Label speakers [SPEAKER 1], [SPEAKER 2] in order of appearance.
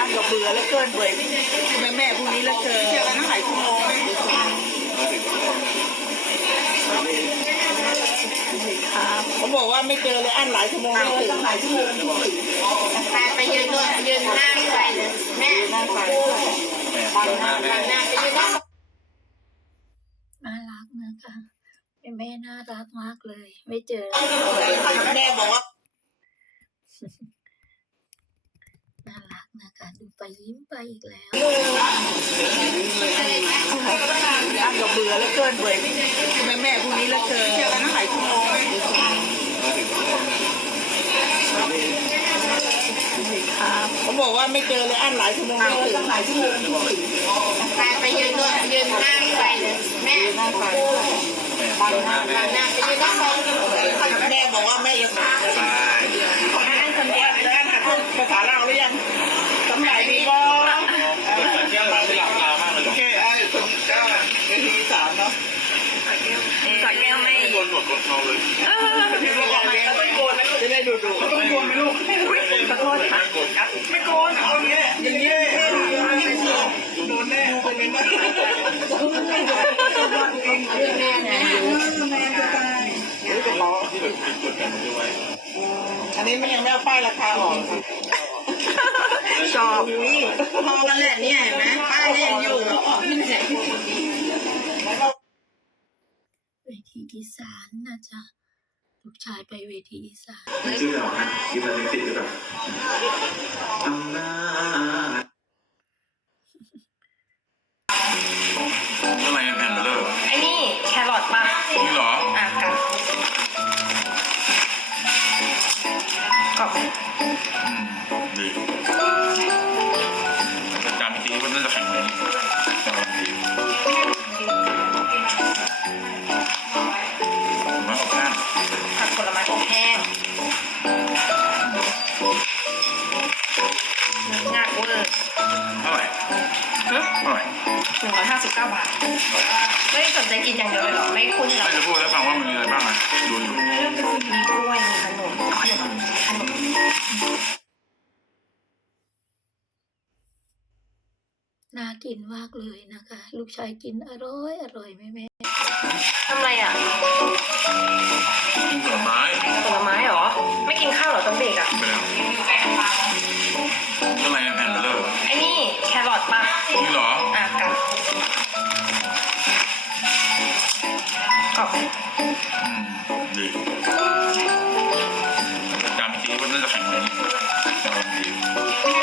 [SPEAKER 1] านก็เบื่อแล้วเกินเบื่อแม่พวกนี้แล้วเจอกันตั้งหลายชั่วโมงเขาบอกว่าไม่เจอเลยอันหลายชั่วโมงเลยตั้งหลายชั่วโมง
[SPEAKER 2] ไปยืนด้วยยืนหน้าไปเลยแม่หน้าไปหน้าไปยืนหน้า
[SPEAKER 3] น่ารักนะคะแม่น่ารักมากเลยไม่เจอ
[SPEAKER 1] แม่บอกว่า
[SPEAKER 3] น่ารักนะคะดูไปยิ้มไปอีกแล้ว
[SPEAKER 1] อันก็เบื่อแล้วเกินเบื่อแม่พวกนี้แล้วเจอกันตั้งหลายชั่วโมงเขาบอกว่าไม่เจอเลยอันหลายชั่วโมงเลยตั้งหลายชั่วโมง
[SPEAKER 2] ไปยืนด้วยยืนหน้าไปเลยแม่หน้าไปหน้าไปยืนหน้าไป
[SPEAKER 1] แม่บอกว่าแม่ยังขาดอันคนเดียวแล้วอันหัดพูดภาษาลาวหรือยังสมัยนี้ก็
[SPEAKER 4] แก้วเราหลับตามากเลย
[SPEAKER 1] โอเคไอ้คนก็เวทีสามเนาะ
[SPEAKER 2] สอยแก้วไม่
[SPEAKER 4] โกนหนวดโกนเขาเลย
[SPEAKER 1] ที่เราบอกเองไม่โกนนะจะได้ดูต้องโกนไหมลูกขอโทษค่ะไม่โกนเอาอย่างเงี้ยโดนแน่เป็นไหม
[SPEAKER 2] แม่นะ
[SPEAKER 1] แม่จะตายอันนี้มันยังไม่เอาป้ายราคาออก
[SPEAKER 2] ชอบพอกันแหละเนี่ยเห็นไหมป้ายยังอยู่ไม่ไหน
[SPEAKER 3] เวทีอีสานนะจ๊ะลูกชายไปเวทีอีสาน
[SPEAKER 4] ชื่อเราฮะคิดว่าติดหรือเปล่าอะไรแผ่นเลอร์
[SPEAKER 2] ไอ้นี่แครอทป่ะ
[SPEAKER 4] นี่เหรอ
[SPEAKER 2] กันกรอบ
[SPEAKER 4] ดีจานทีมันน่าจะแข็งเลยจานทีมาอบแห้ง
[SPEAKER 2] ผัดผลไม้อบแห้งงานเวอร์
[SPEAKER 4] เท่าไหร่เท่าไหร่
[SPEAKER 2] 159 บาทไม่สนใจกินอย่างเดียวเลยหรอไม่คุ้นหรอ
[SPEAKER 4] ไม่จะพูดแล้วฟังว่ามันมีอะไรบ้างนะดูอยู่
[SPEAKER 2] มีกล้วยมีขนม
[SPEAKER 3] น่ากินมากเลยนะคะลูกชายกินอร่อยแม่
[SPEAKER 2] ทำไรอ่ะ
[SPEAKER 4] กินผลไม้
[SPEAKER 2] เหรอไม่กินข้าวเหรอตอนเด็กอ่ะ
[SPEAKER 4] ไปแล้วอะไรแผ่นเลอร์
[SPEAKER 2] ไอ้นี่แครอทป่ะ
[SPEAKER 4] นี่เหรอ
[SPEAKER 2] กันกรอบ
[SPEAKER 4] ดีจานทีมันน่าจะแข็งเลยจานที